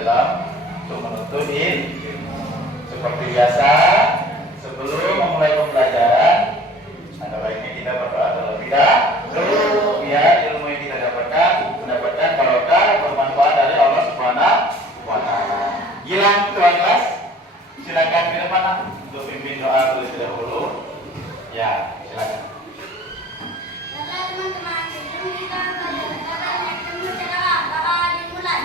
dalam untuk menuntut ilmu. Seperti biasa, sebelum memulai pembelajaran, ada baiknya kita berdoa terlebih dahulu biar ilmu yang kita mendapatkan barokah bermanfaat dari Allah Subhanahu wa Ta'ala. Gilang ketua kelas, silakan ke depan untuk pimpin doa terlebih dahulu. Ya, silakan. Teman-teman, sebelum kita belajar yang berbicara bakal dimulai.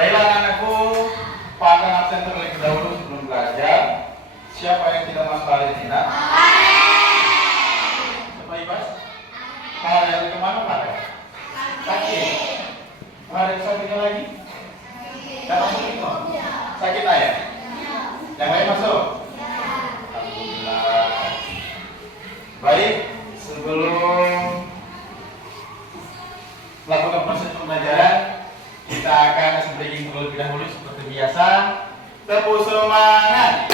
Baiklah anak-anakku, Pak akan absen terlebih dahulu sebelum belajar. Siapa yang tidak masuk hari ini? Siapa Ibas? Hari yang kemana Pak? Sakit. Hari sakitnya lagi? Dan masuk itu? Sakit ayah? Yang lain masuk? Alhamdulillah. Baik, sebelum melakukan proses pembelajaran, kita akan breaking terlebih dahulu seperti biasa. Tepuk semangat.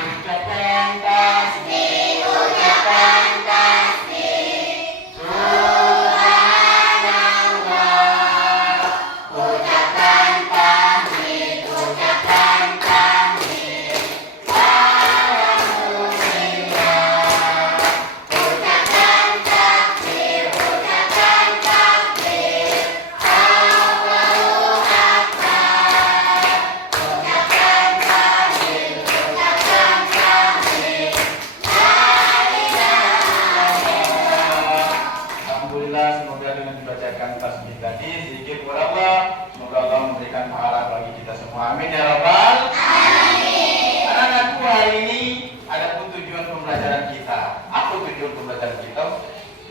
Ucapkan tasbih, ucapkan tasbih. Subhanallah. Ucapkan tahmid, ucapkan tahmid. Semoga dengan dibacakan tasbih tadi sedikit kepada Allah, semoga Allah memberikan pahala bagi kita semua. Amin ya rabbal alamin. Anak-anakku, hari ini ada tujuan pembelajaran kita. Apa tujuan pembelajaran kita?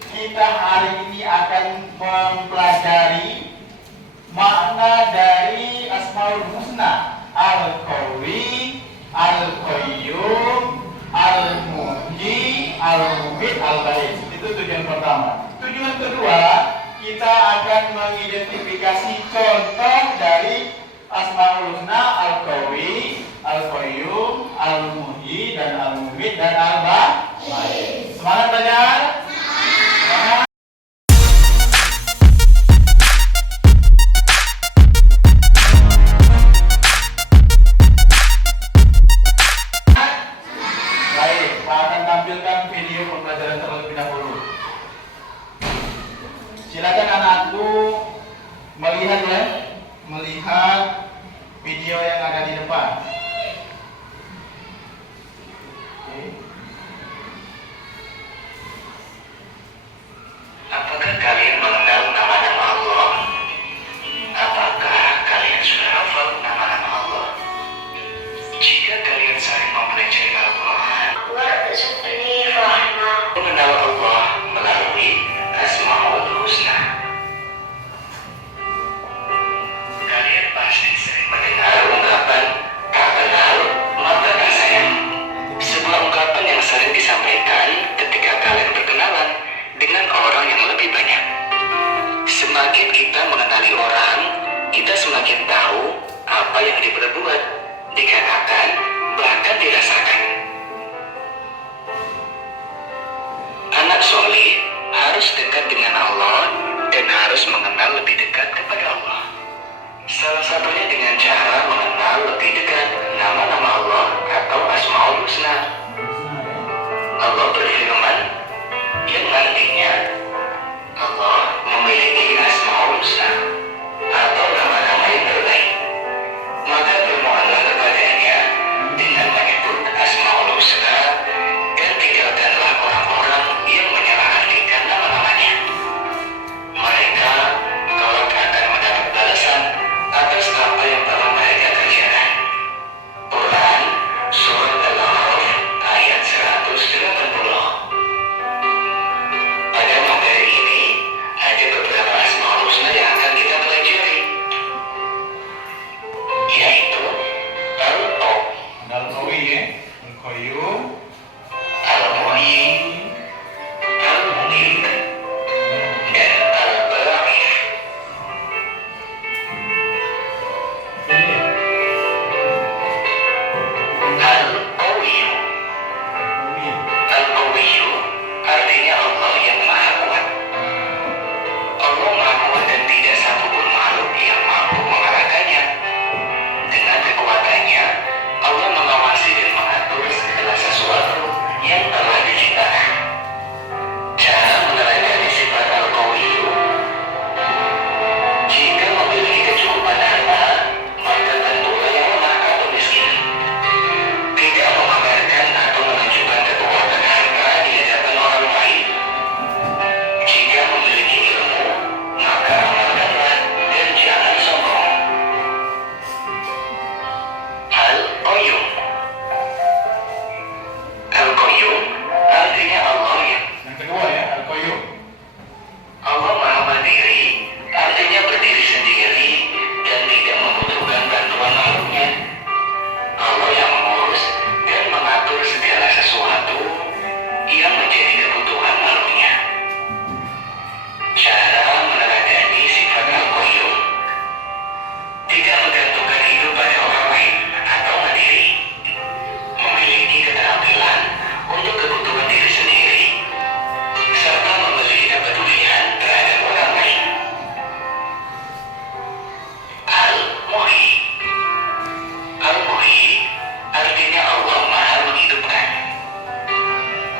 Kita hari ini akan mempelajari makna dari Asmaul Husna, Al-Qawi, Al-Qayyum, Al-Muhyi, Al-Mumit, Al-Ba'id. Itu tujuan pertama. Tujuan kedua, kita akan mengidentifikasi contoh dari Asmaul Husna, Al-Qawi, Al-Qayyum, Al-Muhyi, dan Al-Mumit, dan Al-Ba'id. Semangat belajar? Semangat. Baik, Pak akan tampilkan video pembelajaran terlebih dahulu. Silakan anakku melihat ya, melihat video yang ada di depan. Apakah kalian mengenal nama-nama Allah? Apakah kalian sudah hafal nama-nama Allah? Jika kalian sering mempelajari Al-Quran, mengenal Allah melalui Asmaul Husna. Kalian pasti sering mendengar ungkapan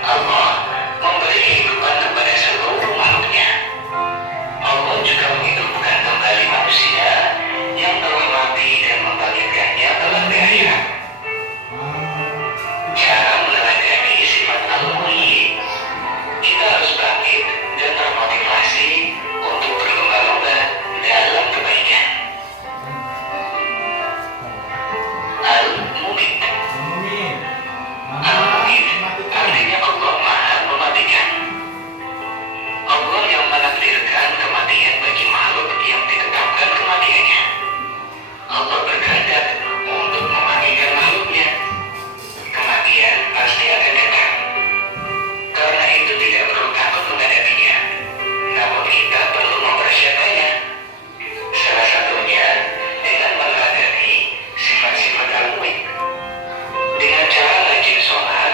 Allah memberi kehidupan kepada seluruh makhluknya. Allah juga menghidupkan kembali manusia yang telah mati dan membangkitkannya kelak di akhirat. Cara meneladani sifat al-muhyi, kita harus bangkit dan termotivasi untuk berlomba-lomba dalam kebaikan. Al-Mumit. Al-Mumit artinya Allah Maha Mematikan. Allah yang menakdirkan kematian bagi makhluk yang ditetapkan kematiannya. Allah berkehendak untuk mematikan makhluknya. Kematian pasti akan datang. Karena itu tidak perlu takut menghadapinya. Namun kita perlu mempersiapkannya. Salah satunya dengan meneladani sifat-sifat al-mu'min. Dengan cara rajin sholat,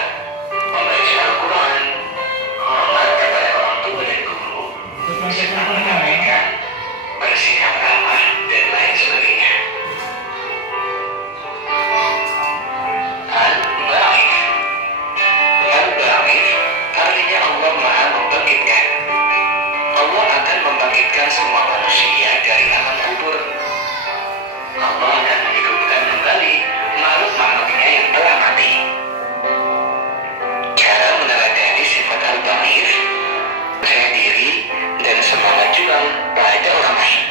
membaca Al-Quran, hormat kepada orang tua dan guru, serta menyampaikan, bersikap ramah, dan lain sebagainya. Al-Ba'if. Al-Ba'if artinya Allah Maha Membangkitkan. Allah akan membangkitkan semua manusia dari alam kubur. Allah akan menghidupkan kembali makhluk-makhluknya yang telah mati. Cara meneladani sifat al-ba'if, percaya diri dan semangat juang pada orang lain.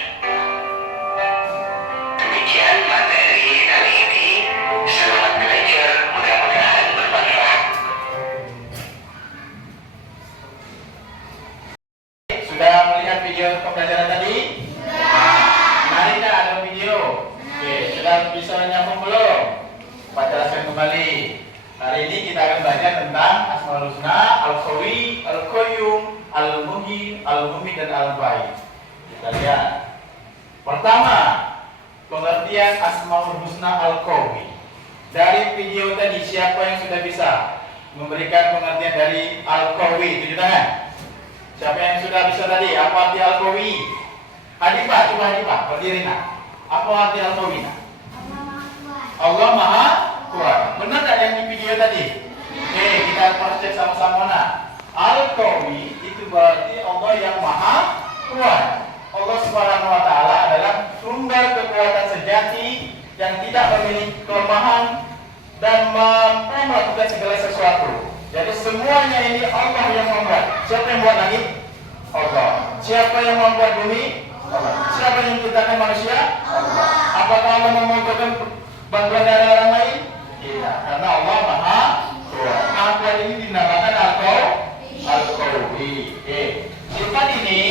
Demikian materi kali ini. Selamat belajar, mudah-mudahan bermanfaat. Sudah melihat video pembelajaran tadi? Mari kita ada video. Oke, sudah bisa nyambung belum? Pak jelaskan kembali. Hari ini kita akan belajar tentang Asmaul Husna, Al-Qawi, Al-Qayyum, Al-Muhyi, Al-Mumit, dan Al-Ba'if. Kita lihat. Pertama, pengertian Asmaul Husna Al-Qawi. Dari video tadi, siapa yang sudah bisa memberikan pengertian dari Al-Qawi? Tunjuk tangan. Siapa yang sudah bisa tadi? Apa arti Al-Qawi? Hadifah, coba Hadifah, berdiri nak. Apa arti Al-Qawi nak? Allah Maha Kuat. Benar tak yang di video tadi? Oke, kita harus cek sama-sama nak. Al-Qawi itu berarti Allah yang Maha Kuat. Allah Subhanahu wa Ta'ala adalah sumber kekuatan sejati yang tidak memiliki kelemahan dan mampu melakukan segala sesuatu. Jadi semuanya ini Allah yang membuat. Siapa yang buat langit? Allah. Siapa yang membuat bumi? Allah. Siapa yang menciptakan manusia? Allah. Apakah Allah membutuhkan bantuan dari orang lain? Tidak, karena Allah Maha Kuat. Apa ini dinamakan Al-Qawi. Sifat ini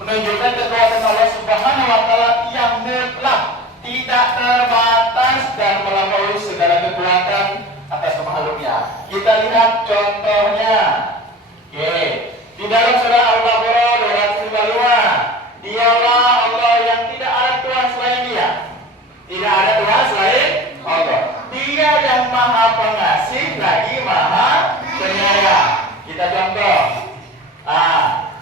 menunjukkan kekuatan Allah Subhanahu wa Ta'ala yang mutlak, tidak terbatas dan melampaui segala kekuatan atas makhluknya. Kita lihat contohnya. Oke, di dalam surah Al-Baqarah 255, dialah Allah yang tidak ada Tuhan selain Dia. Tidak ada Tuhan selain Allah. Dia yang Maha Pengasih lagi Maha Penyayang. Kita contoh.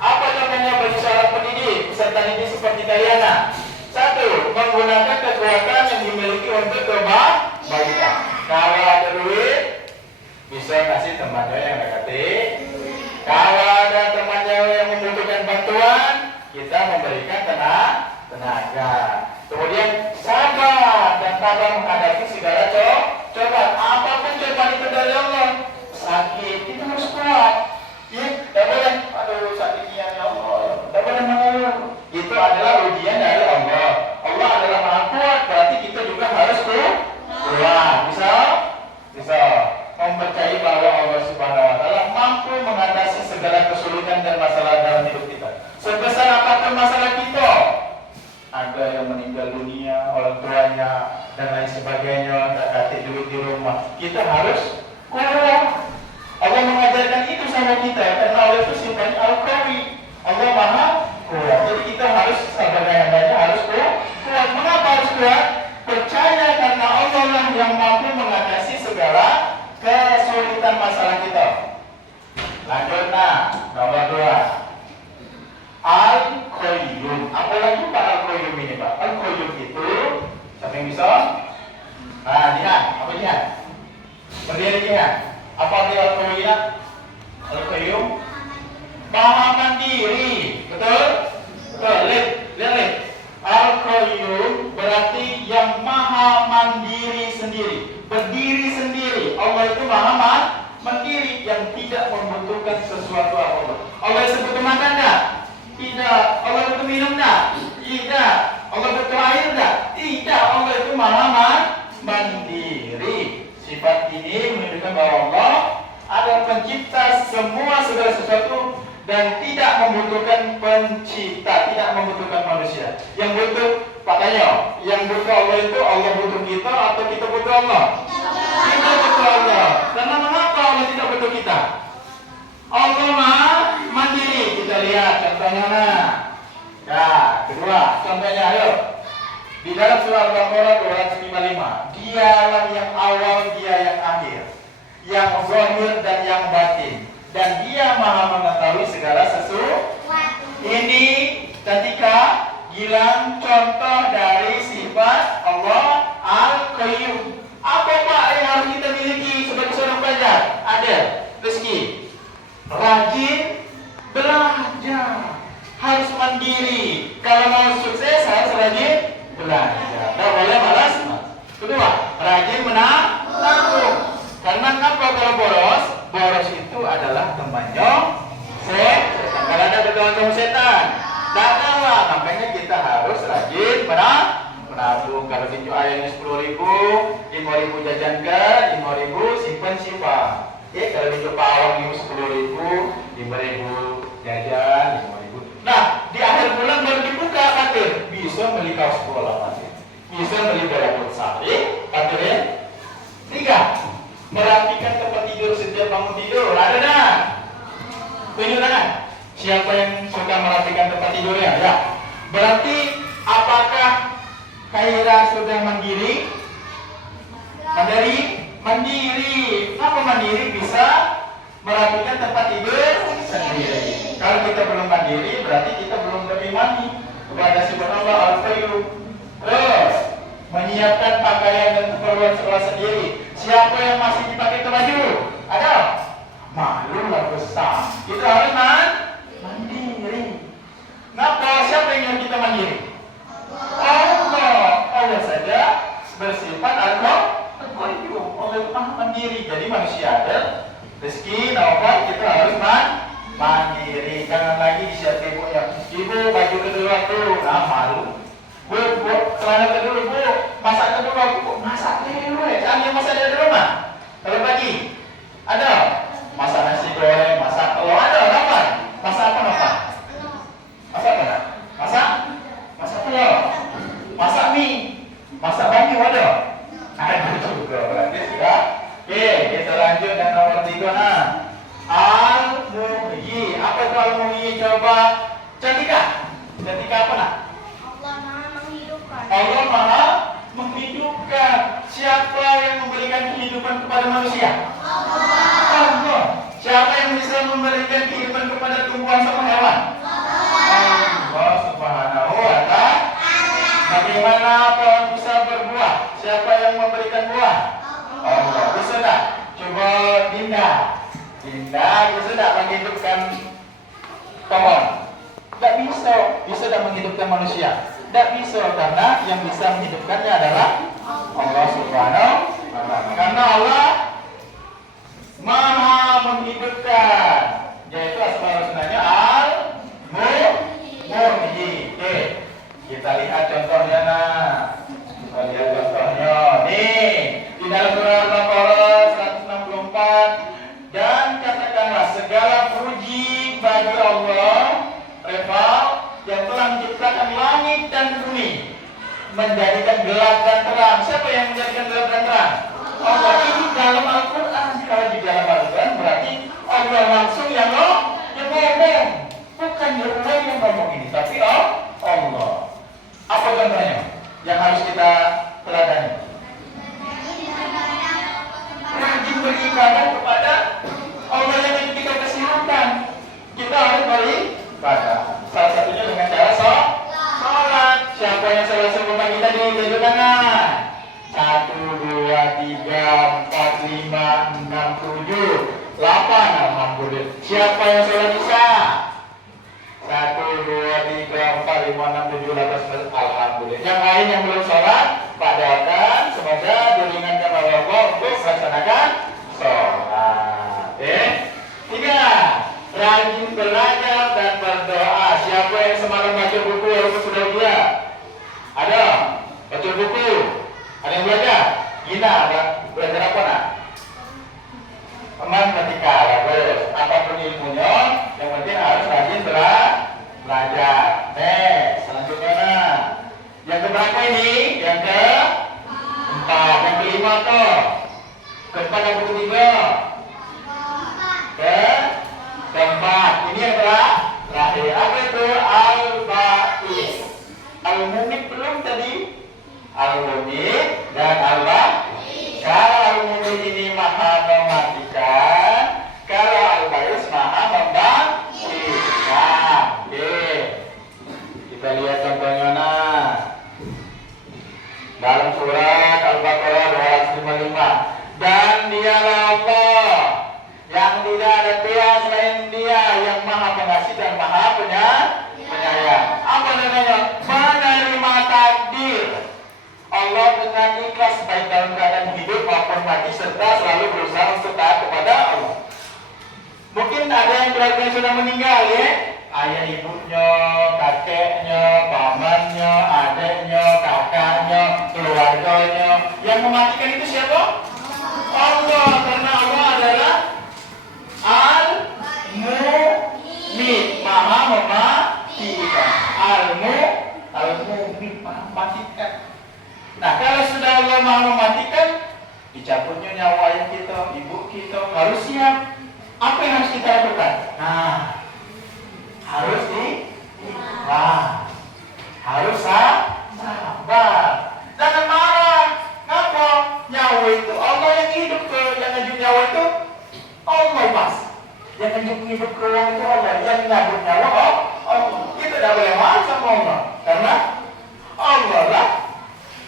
Apa contohnya bagi seorang pendidik, peserta didik seperti kalian? Satu, menggunakan kekuatan yang dimiliki untuk kebaikan. Kalau ada duit, bisa kasih temannya yang dekati. Kalau ada temannya yang membutuhkan bantuan, kita memberikan tenaga. Kemudian sabar dan tabah menghadapi segala cobaan. Apapun cobaan itu dari Allah. Sakit, kita harus kuat. Ya, tidak boleh, aduh sakitnya ya Allah. Tidak boleh mengeluh. Itu adalah ujian dari Allah. Allah adalah Maha Kuat, berarti kita juga harus kuat. Bisa mempercayai bahwa Allah Subhanahu wa Ta'ala mampu mengatasi segala kesulitan dan masalah dalam hidup kita. Sebesar apapun masalah kita, ada yang meninggal dunia, orang tuanya dan lain sebagainya, tak kasih duit di rumah, kita harus kuat. Allah mengajarkan Maha mandiri. Betul? Betul. Lihat. Al-Qayyum berarti yang maha mandiri sendiri, berdiri sendiri. Allah itu maha mandiri yang tidak membutuhkan sesuatu apa-apa. Allah sebut makan enggak? Tidak. Allah butuh minum enggak? Tidak. Allah butuh air enggak? Tidak. Allah itu maha mandiri. Sifat ini menunjukkan bahwa Allah adalah pencipta semua segala sesuatu dan tidak membutuhkan pencipta, tidak membutuhkan manusia. Yang butuh, makanya yang butuh Allah itu Allah butuh kita atau kita butuh Allah? Kita butuh Allah. Karena mengapa Allah tidak butuh kita? Allah maha mandiri. Kita lihat contohnya. Ya, kedua contohnya, ayo. Di dalam surah Al-Baqarah 255, dialah yang awal, dia yang akhir, yang zahir dan yang batin, dan dia maha mengetahui segala sesuatu. Ini ketika bilang contoh dari sifat Allah Al-Qayyum. Apa Pak yang harus kita miliki sebagai seorang pelajar? Ada rezeki, rajin belajar, harus mandiri. Kalau mau sukses harus rajin belajar. Tidak boleh malas. Kedua, rajin menabung. Karena apa kalau boros? Boros itu adalah temannya setan. Kalau ada teman setan, janganlah. Makanya kita harus rajin menabung. Kalau pinjam ayahnya 10.000, 5.000 jajankan, 5.000 simpan. Kalau pinjam pawang 10.000, 5.000 jajan, 5.000. Nah, di akhir bulan baru dibuka patir. Bisa beli kaos sekolah patir. Bisa beli bola futsal. Patir ya. 3. Merapikan tempat tidur setiap bangun tidur. Ada dah. Tunjuk tangan. Siapa yang suka merapikan tempat tidurnya? Ya. Berarti apakah Khaira sudah mandiri? Mandiri. Kenapa mandiri bisa merapikan tempat tidur sendiri? Kalau kita belum mandiri, berarti kita belum berimani kepada sifat Allah Al-Qayyum. Terus menyiapkan pakaian dan keperluan sekolah sendiri. Siapa yang masih dipakai ke baju? Ada? Malu lah besar. Kita harus mandiri. Kenapa? Siapa yang nyuruh kita mandiri? Allah saja bersifat Al-Qayyum. Allah itu mandiri. Jadi manusia ada rezeki, nafkah, kita harus mandiri. Jangan lagi disiap ibu ya. Ibu baju kedua tuh, malu. Bu, celana kedua bu, masak kedua bu, masak kedua. Kami yang masak di rumah. Kalau pagi ada masak nasi goreng, masak telur, ada apa? Masak apa apa? Masak apa? Masak telur, masak mie, masak bami ada. Ada juga berarti sudah. Oke, kita lanjut dan nomor 3. Al-Muhyi. Apa itu Al-Muhyi? Coba cantika apa nak? Allah maha menghidupkan. Siapa yang memberikan kehidupan kepada manusia? Allah. Siapa yang bisa memberikan kehidupan kepada tumbuhan sama hewan? Allah Subhanahu wa ta'ala. Bagaimana pohon bisa berbuah? Siapa yang memberikan buah? Allah. Bisa tak? Coba Dinda bisa tak menghidupkan pohon? Tidak bisa. Bisa tak menghidupkan manusia? Tidak bisa, karena yang bisa menghidupkannya adalah Allah Subhanahu wa ta'ala. Karena Allah maha menghidupkan, yaitu asmaul husnanya Al-Muhyi. Oke, kita lihat contohnya Kita lihat contohnya. Nih, di dalam surah Al-Baqarah 164. Dan katakanlah segala puji bagi Allah yang telah menciptakan langit dan bumi, menjadikan gelap dan terang. Siapa yang menjadikan gelap dan terang? Allah. Ini dalam Al-Quran. Kalau di dalam Al-Quran berarti Allah langsung yang ngomong, bukan Allah yang ngomong ini, tapi Allah. Apa contohnya yang harus kita teladani? Rajin beribadah kepada Allah yang memberikan kesehatan. Kita harus beribadah. Salah satunya dengan cara sholat. Siapa yang sholat sebelum pagi tadi? Tunjuk tangan. 1, 2, 3, 4, 5, 6, 7, 8. Alhamdulillah. Siapa yang sholat isya? mengerjakan sholat. Tiga, rajin belajar dan berdoa. Siapa yang semalam baca buku walaupun sudah gila? Ada? Baca buku? Ada yang belajar? Gina, belajar apa nak? Matematika, bagus. Apapun ilmunya, yang penting harus rajin belajar. Selanjutnya nah. Yang keberapa ini? Yang keempat. Yang kelima tuh. Keempat yang ketiga. Keempat. Ini yang terakhir. Apa itu? Al-Ba'is. Al-Mumit belum tadi? Al-Mumit dan Al-Ba'is. Kalau Al-Mumit ini maha mematikan, kalau Al-Ba'is maha membangkitkan. Kita lihat contohnya nah. Dalam surat Al-Baqarah 255. Dan dialah Allah yang tidak ada Tuhan selain Dia, yang maha pengasih dan maha penyayang. Apa namanya? Menerima takdir. Allah dengan ikhlas baik dalam keadaan hidup maupun mati, serta selalu berusaha untuk taat kepada Allah. Mungkin ada yang keluarga sudah meninggal ya, ayah ibunya, kakeknya, pamannya, adiknya, kakaknya, keluarganya. Yang mematikan itu siapa? Allah, karena Allah adalah Al-Mumit, maha mematikan. Al-Mumit, maha mematikan. Nah, kalau sudah Allah maha mematikan, dicabutnya nyawa ayah kita, ibu kita, harus siap. Apa yang harus kita lakukan? Nah, harus harus sabar. Jangan marah. Kenapa? Nyawa itu Allah yang hidup ke, yang ngajut nyawa itu Allah pas. Yang hidup ke orang itu Allah, yang ngajut nyawa Allah. Kita tidak boleh marah sama Allah, karena Allah lah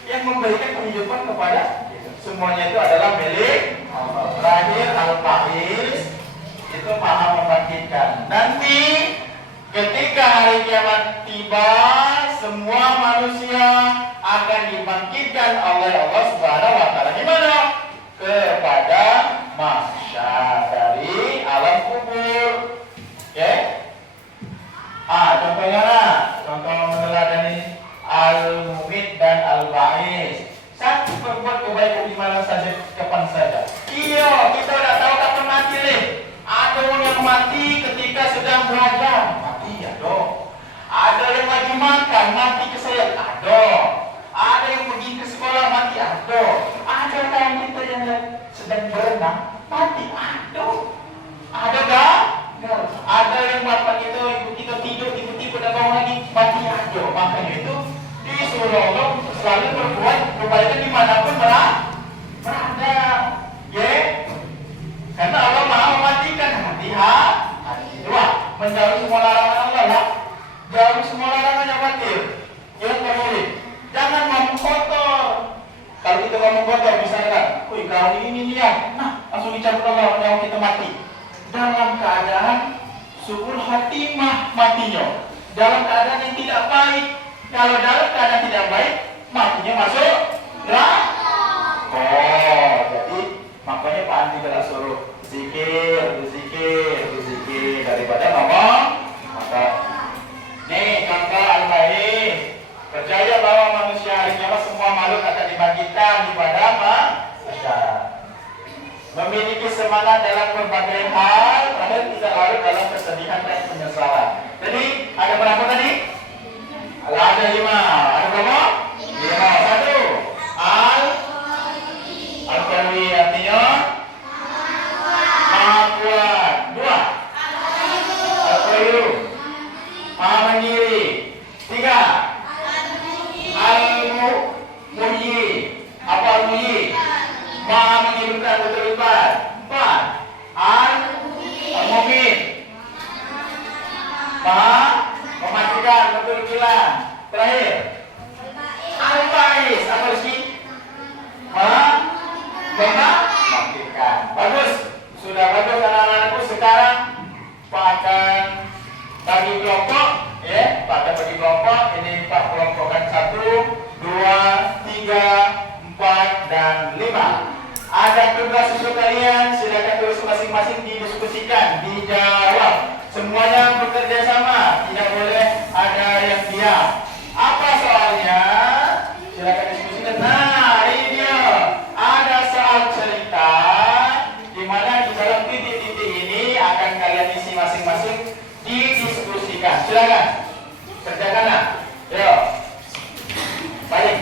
yang memberikan kehidupan kepada kita. Semuanya itu adalah milik Allah. Terakhir Al-Ba'is, itu maha membangkitkan. Nanti ketika hari kiamat tiba, semua manusia akan dibangkitkan oleh Allah Subhanahu wa taala. Gimana? Kepada mahsyar dari alam kubur. Contohnya lah, contoh meneladani Al-Mumit dan Al-Ba'is. Satu berbuat kebaikan di mana saja, kapan saja. Iya, kita tidak tahu kapan mati nih. Ada orang yang mati ketika sedang belajar, mati ada. Ada yang lagi makan, mati keselak, ada. Ada yang pergi ke sekolah, mati ada. Ada kan kita yang sedang berenang, mati ada. Ada tak? Ada yang bapak kita, ibu kita tidur, tiba-tiba dah bangun lagi, mati ada. Makanya itu disuruh Allah selalu berbuat kebaikan dimanapun berada. Karena Allah maha mematikan. Hati-hati. Dua, menjauhi semua larangan Allah lah. Jauhi semua larangan yang batil. Yang termurid. Jangan ngomong kotor. Kalau kita ngomong kotor, misalkan, wih kau ini niat, nah langsung dicabut Allah, nyawa kita mati. Dalam keadaan suul khatimah matinya. Dalam keadaan yang tidak baik. Kalau dalam keadaan tidak baik, matinya masuk neraka. Jadi makanya Pak Andi telah suruh zikir daripada ngomong. Maka nih contoh Al-Ba'is. Percaya bahwa manusia hari kiamat semua makhluk akan dibangkitkan di padang mahsyar. Memiliki semangat dalam berbagai hal, terakhir tidak larut dalam kesedihan dan penyesalan. Jadi ada berapa tadi? Ada 5. Ada berapa? 5. 1. Al-Qawi artinya maha kuat. 2. Al-Qayyum maha mandiri. 3. Al-Muhyi. Apa Al-Muhyi? Maha menghidupkan betul-betul. 4. Al-Mumit maha mematikan betul-betulan. Terakhir Al-Ba'is. Apa lagi? Mematikan. Bagus. Sudah bagus anak-anakku. Sekarang Pak akan bagi kelompok. Pak akan bagi kelompok. Ini Pak kelompokkan 1, 2, 3, 4, dan 5. Ada Ada tugas untuk kalian, silakan terus masing-masing didiskusikan, dijawab. Semuanya bekerja sama, tidak boleh ada yang diam. Apa soalnya? Silakan diskusikan. Nah, ini dia. Ada soal cerita di mana di dalam titik-titik ini akan kalian isi masing-masing, didiskusikan. Silakan. Kerjakanlah. Yo. Balik.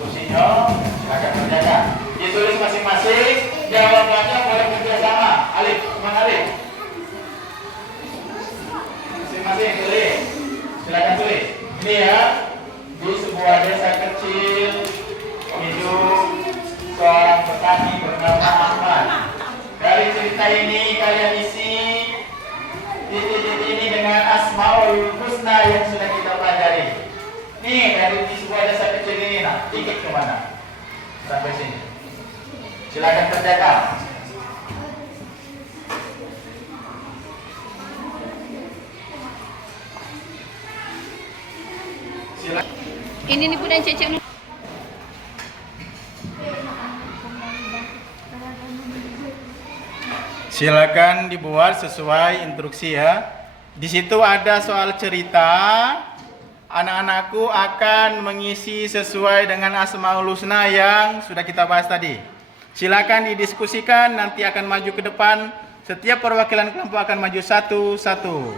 Kursinya, silakan kerjakan. Ditulis masing-masing, jawabannya boleh bekerjasama. Alif, Bang Alif. Masing-masing tulis. Silakan tulis. Ini ya, di sebuah desa kecil hidup seorang petani bernama Ahmad. Dari cerita ini kalian isi titik-titik ini dengan Asmaul Husna yang sudah kita pelajari. Nih, dari di sebuah desa kecil ini, nah, titik kemana? Sampai sini. Silakan kerjakan. Silakan. Ini nih Bunda Cecek. Silakan dibuat sesuai instruksi ya. Di situ ada soal cerita. Anak-anakku akan mengisi sesuai dengan Asmaul Husna yang sudah kita bahas tadi. Silakan didiskusikan, nanti akan maju ke depan. Setiap perwakilan kelompok akan maju satu-satu.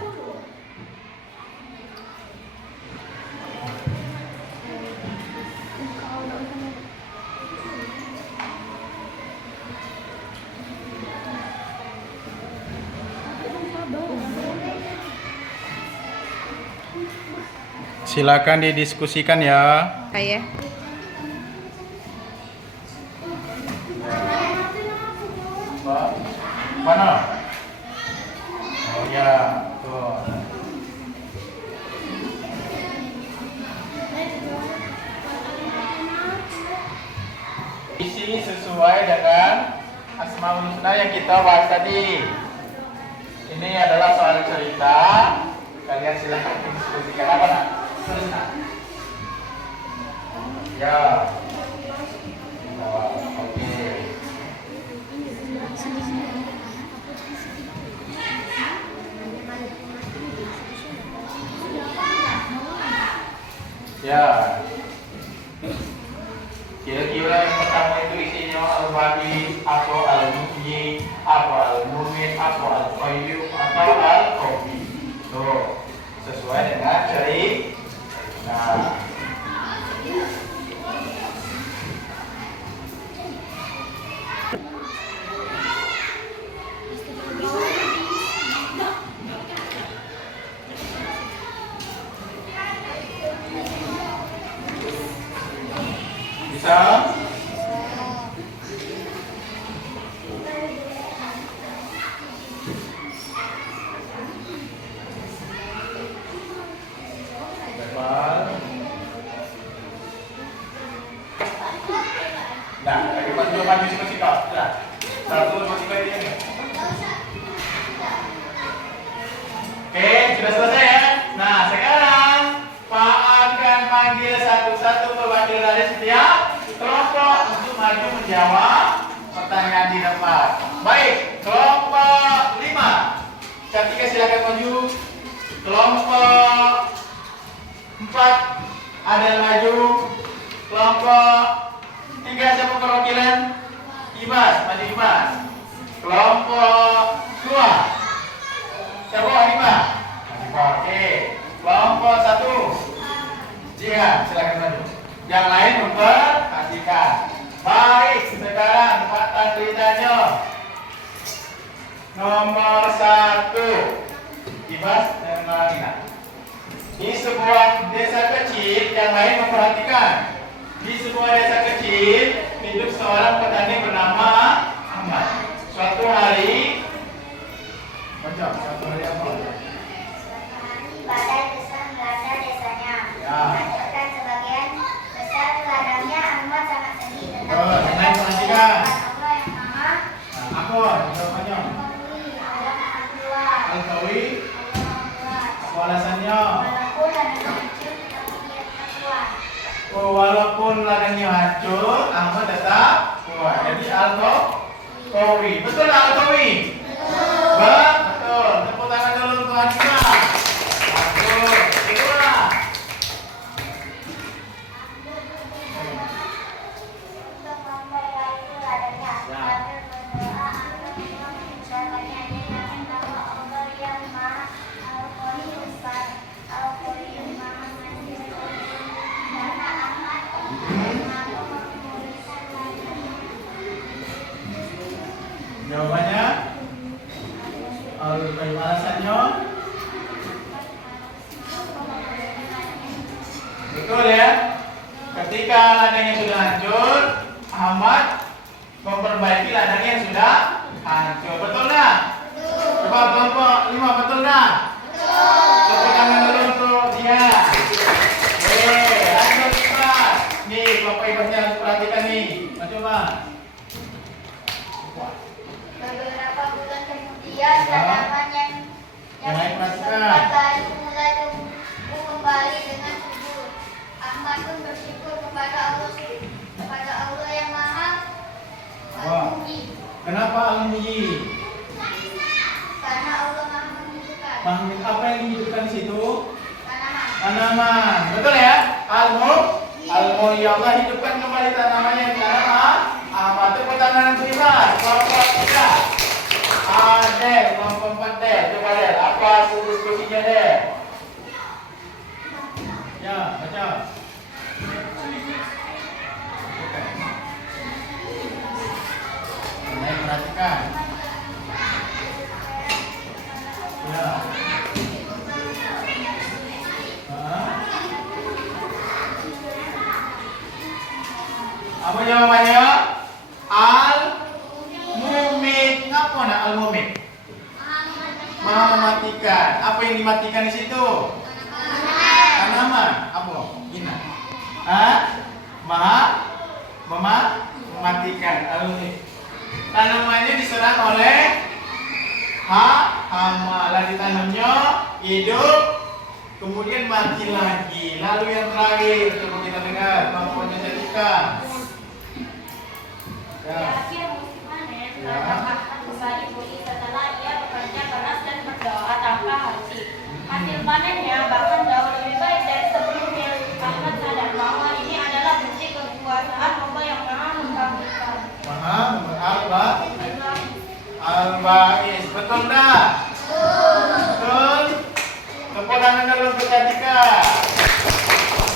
Silakan didiskusikan ya. Kayak Mana? Oh ya, tuh. Isi sesuai dengan Asmaul Husna yang kita bahas tadi. Ini adalah soal cerita. Kalian silahkan diskusikan apa nak? Tulis nak. Ya. Oh, oke. Ya. Kira-kira yang pertama itu isinya al-baqi, atau al-muhyi, atau al-mumin, atau al-qayyum, atau al-qawi. Tuh, sesuai dengan cerita. Nah. Bisa? Nah, maju seperti kau. Nah, satu seperti ini. Oke, sudah selesai ya. Nah, sekarang Pak akan panggil satu-satu perwakilan dari setiap kelompok untuk maju menjawab pertanyaan di depan. Baik, kelompok 5. Cantika silakan maju. Kelompok 4 ada yang maju. Kelompok 3 siapa perwakilan? Ibas, maju Ibas. Kelompok 2 siapa Ibas? Oke. Kelompok 1 Jihan, silakan maju. Yang lain memperhatikan. Baik, sekarang Pak Tandritanya. Nomor 1 Ibas dan Marina. Di sebuah desa kecil, yang lain memperhatikan. Di sebuah desa kecil hidup seorang petani bernama Ahmad. Suatu hari apa? Badai besar melanda desanya. Ya. Menghancurkan sebagian besar ladangnya. Ahmad sangat sedih. Betul, yang lain perhatikan. Allah yang maha Apa? Jawabannya. mengetahui. Allah maha kuat. Al-Qawi. Allah maha kuat. Apa alasannya? Walaupun ladangnya hancur, tetapi dia tetap kuat. Oh, walaupun ladangnya hancur, Ahmad tetap kuat. Jadi Kowi. Betul nggak Al-Kowi? Betul. Tepuk tangan dulu untuk Hanifah. Betul. Itulah. Untuk memperbaiki ladangnya, sambil berdoa agar mencapai dengan nama Allah yang Maha Al-Qayyum, Al-Qayyum Maha Mandiri, karena Ahmad mampu memulihkan ladangnya. Jawabannya? Al-Qayyum, alasannya? Betul ya? Ketika ladangnya sudah hancur, Ahmad memperbaiki ladangnya yang sudah hancur. Betul nggak? Coba kelompok 5, betul nggak? Tepuk tangan dulu untuk dia. Lanjut Ibas. Nih, kelompok Ibasnya harus perhatikan nih. Coba. Beberapa bulan kemudian, tanaman yang perhatikan. sempat lari mulai tumbuh kembali dengan subur. Ahmad pun bersyukur kepada Allah yang Maha Al-Muhyi, Kenapa Al-Muhyi? karena Allah Maha menghidupkan Apa yang dihidupkan di situ? tanaman. Tanaman. Betul ya? Al-Muhyi, Allah hidupkan kembali tanamannya di tanaman. Ahmad, tepuk tangan untuk Ibas. Kelompok 3. Del, kelompok 4 Del. Coba Del, apa diskusinya Del? Ya, baca. Baik, perhatikan. Ya. Apa jawabannya? Al-Mumit. Ngapa nak Al-Mumit? Maha mematikan. Apa yang dimatikan di situ? Tanaman. Apa? Gina. Mematikan. Tanamannya diserang oleh hama. Lalu ditanamnya hidup, kemudian mati lagi. Lalu yang terakhir, coba kita dengar kelompoknya Jessica. Di akhir musim panen, Ahmad kembali pulih setelah ia bekerja keras dan berdoa tanpa henti. Hasil panennya bahkan jauh lebih baik dari sebelumnya. Ahmad sadar bahwa ini adalah bukti kekuasaan Allah yang Maha membangkitkan. Al-Ba'is. Betul tak? Betul. Tepuk tangan dulu untuk Jessica.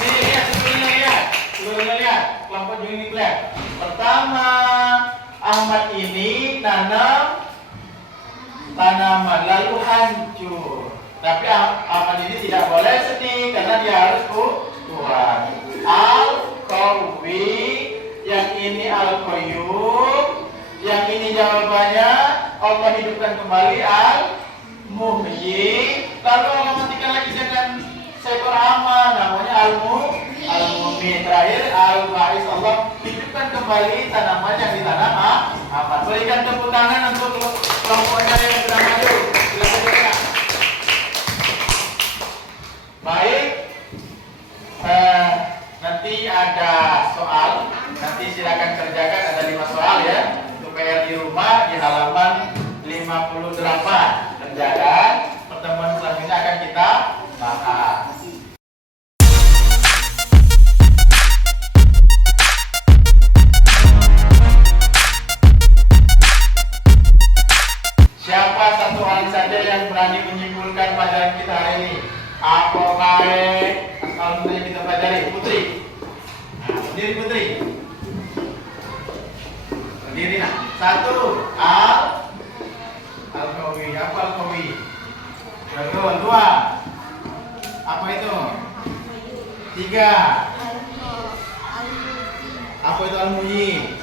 Nih, lihat sebelumnya lihat. Sebelumnya lihat. Kelompok Juni lihat. Pertama, Ahmad ini nanam tanaman lalu hancur. Tapi Ahmad ini tidak boleh sedih karena dia harus kuat. Al-Qawi, yang ini Al-Qayyum, yang ini jawabannya Allah hidupkan kembali Al-Muhyi. Lalu Allah matikan lagi dengan seekor hama namanya Al-Muhyi. Terakhir Al-Ba'is, Allah hidupkan kembali tanaman yang ditanam Ahmad. Berikan tepuk tangan untuk kelompoknya yang sedang maju. Silakan juga. Baik. Nanti ada soal. Nanti silakan kerjakan, ada 5 soal ya. Untuk PR di rumah di halaman 58. Kerjakan. Pertemuan selanjutnya akan kita bahas. Siapa satu orang saja yang berani menyimpulkan pelajaran kita hari ini? Apa baik kalau kita pelajari? Putri. Berdiri Putri. Berdiri nak. 1. Al-Qawi. Apa Al-Qawi? Betul. 2. Apa itu? 3. Apa itu Al-Muhyi?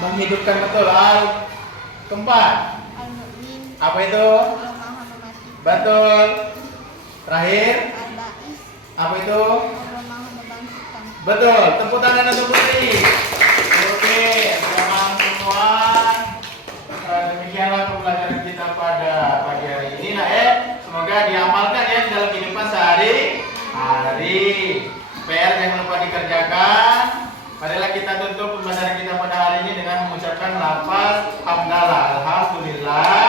Menghidupkan, betul. Keempat. Apa itu? Betul. Terakhir. Apa itu? Betul. Tepuk tangan untuk Putri. Oke, teman-teman. Demikianlah pembelajaran kita pada pagi hari ini. Nah, semoga diamalkan ya dalam kehidupan sehari-hari. PR jangan lupa dikerjakan. Marilah kita tutup pembelajaran kita pada hari ini dengan mengucapkan mengucapkan lafaz hamdalah, alhamdulillah